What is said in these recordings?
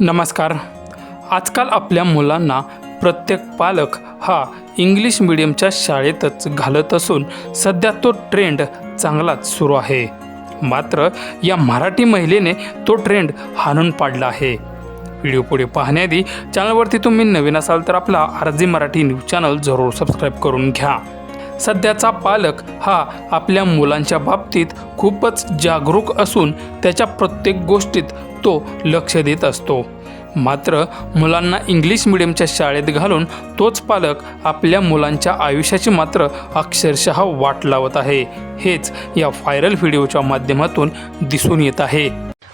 नमस्कार. आजकाल आपल्या मुलांना प्रत्येक पालक हा इंग्लिश मिडियमच्या शाळेतच घालत असून सध्या तो ट्रेंड चांगलाच सुरू आहे. मात्र या मराठी महिलेने तो ट्रेंड हाणून पाडला आहे. व्हिडिओ पुढे पाहण्याआधी चॅनलवरती तुम्ही नवीन असाल तर आपला आरजी मराठी न्यूज चॅनल जरूर सबस्क्राईब करून घ्या. सध्याचा पालक हा आपल्या मुलांच्या बाबतीत खूपच जागरूक असून त्याच्या प्रत्येक गोष्टीत तो लक्ष देत असतो. मात्र मुलांना इंग्लिश मिडियमच्या शाळेत घालून तोच पालक आपल्या मुलांच्या आयुष्याची मात्र अक्षरशः वाट लावत आहे. हेच या व्हायरल व्हिडिओच्या माध्यमातून दिसून येत आहे.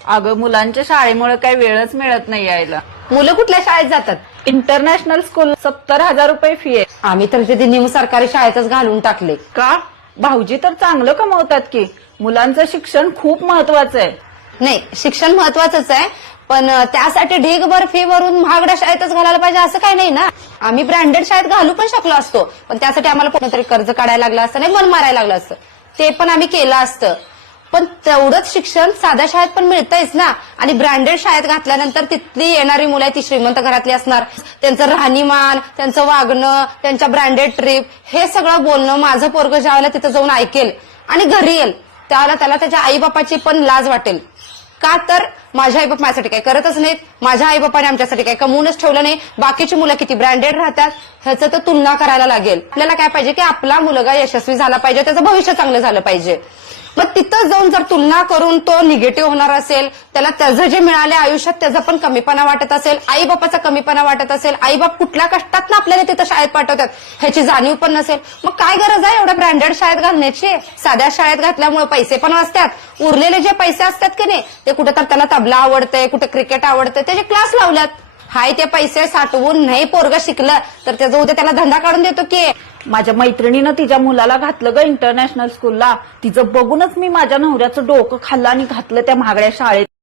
अगं मुलांच्या शाळेमुळे काही वेळच मिळत नाही यायला. मुलं कुठल्या शाळेत जातात? इंटरनॅशनल स्कूल सत्तर हजार रुपये फी आहे. आम्ही तर तिथे निम सरकारी शाळेतच घालून टाकले. का? भाऊजी तर चांगलं कमवतात की. मुलांचं शिक्षण खूप महत्वाचं आहे. नाही शिक्षण महत्वाचंच आहे पण त्यासाठी ढीगभर फी भरून महागड्या शाळेतच घालायला पाहिजे असं काही नाही ना? आम्ही ब्रँडेड शाळेत घालू पण शकलो असतो पण त्यासाठी आम्हाला कोणतरी कर्ज काढायला लागलं असतं नाही मन मारायला लागलं असतं. ते पण आम्ही केलं असतं. पण तेवढंच शिक्षण साध्या शाळेत पण मिळतंयच ना? आणि ब्रँडेड शाळेत घातल्यानंतर तिथली येणारी मुलं आहे ती श्रीमंत घरातली असणार. त्यांचं राहणीमान त्यांचं वागणं त्यांच्या ब्रँडेड ट्रिप हे सगळं बोलणं माझं पोरग ज्यावेळेला तिथं जाऊन ऐकेल आणि घरी येईल. त्याला त्याला त्याच्या आईबापाची पण लाज वाटेल. का तर माझ्या आईबाप माझ्यासाठी काय करतच नाहीत. माझ्या आईबापाने आमच्यासाठी काय कमवूनच ठेवलं नाही. बाकीची मुलं किती ब्रँडेड राहतात ह्याचं तर तुलना करायला लागेल. आपल्याला काय पाहिजे की आपला मुलगा यशस्वी झाला पाहिजे त्याचं भविष्य चांगलं झालं पाहिजे. मग तिथं जाऊन जर तुलना करून तो निगेटिव्ह होणार असेल त्याला त्याचं जे मिळाले आयुष्यात त्याचा पण कमीपणा वाटत असेल आई बापाचा कमीपणा वाटत असेल आई बाप कुठल्या कष्टात ना आपल्याला तिथं शाळेत पाठवतात ह्याची जाणीव पण नसेल. मग काय गरज आहे एवढ्या ब्रँडेड शाळेत घालण्याची? साध्या शाळेत घातल्यामुळे पैसे पण वाचतात. उरलेले जे पैसे असतात की नाही ते कुठे तर त्याला तबला आवडतंय कुठे क्रिकेट आवडतंय त्याचे क्लास लावल्यात. हाय ते पैसे साठवून नाही पोरग शिकलं तर त्याचा उद्या त्याला धंदा काढून देतो की. माझ्या मैत्रिणीनं तिच्या मुलाला घातलं ग इंटरनॅशनल स्कूलला तिचं बघूनच मी माझ्या नवऱ्याचं डोकं खाल्लं आणि घातलं त्या महागड्या शाळेत.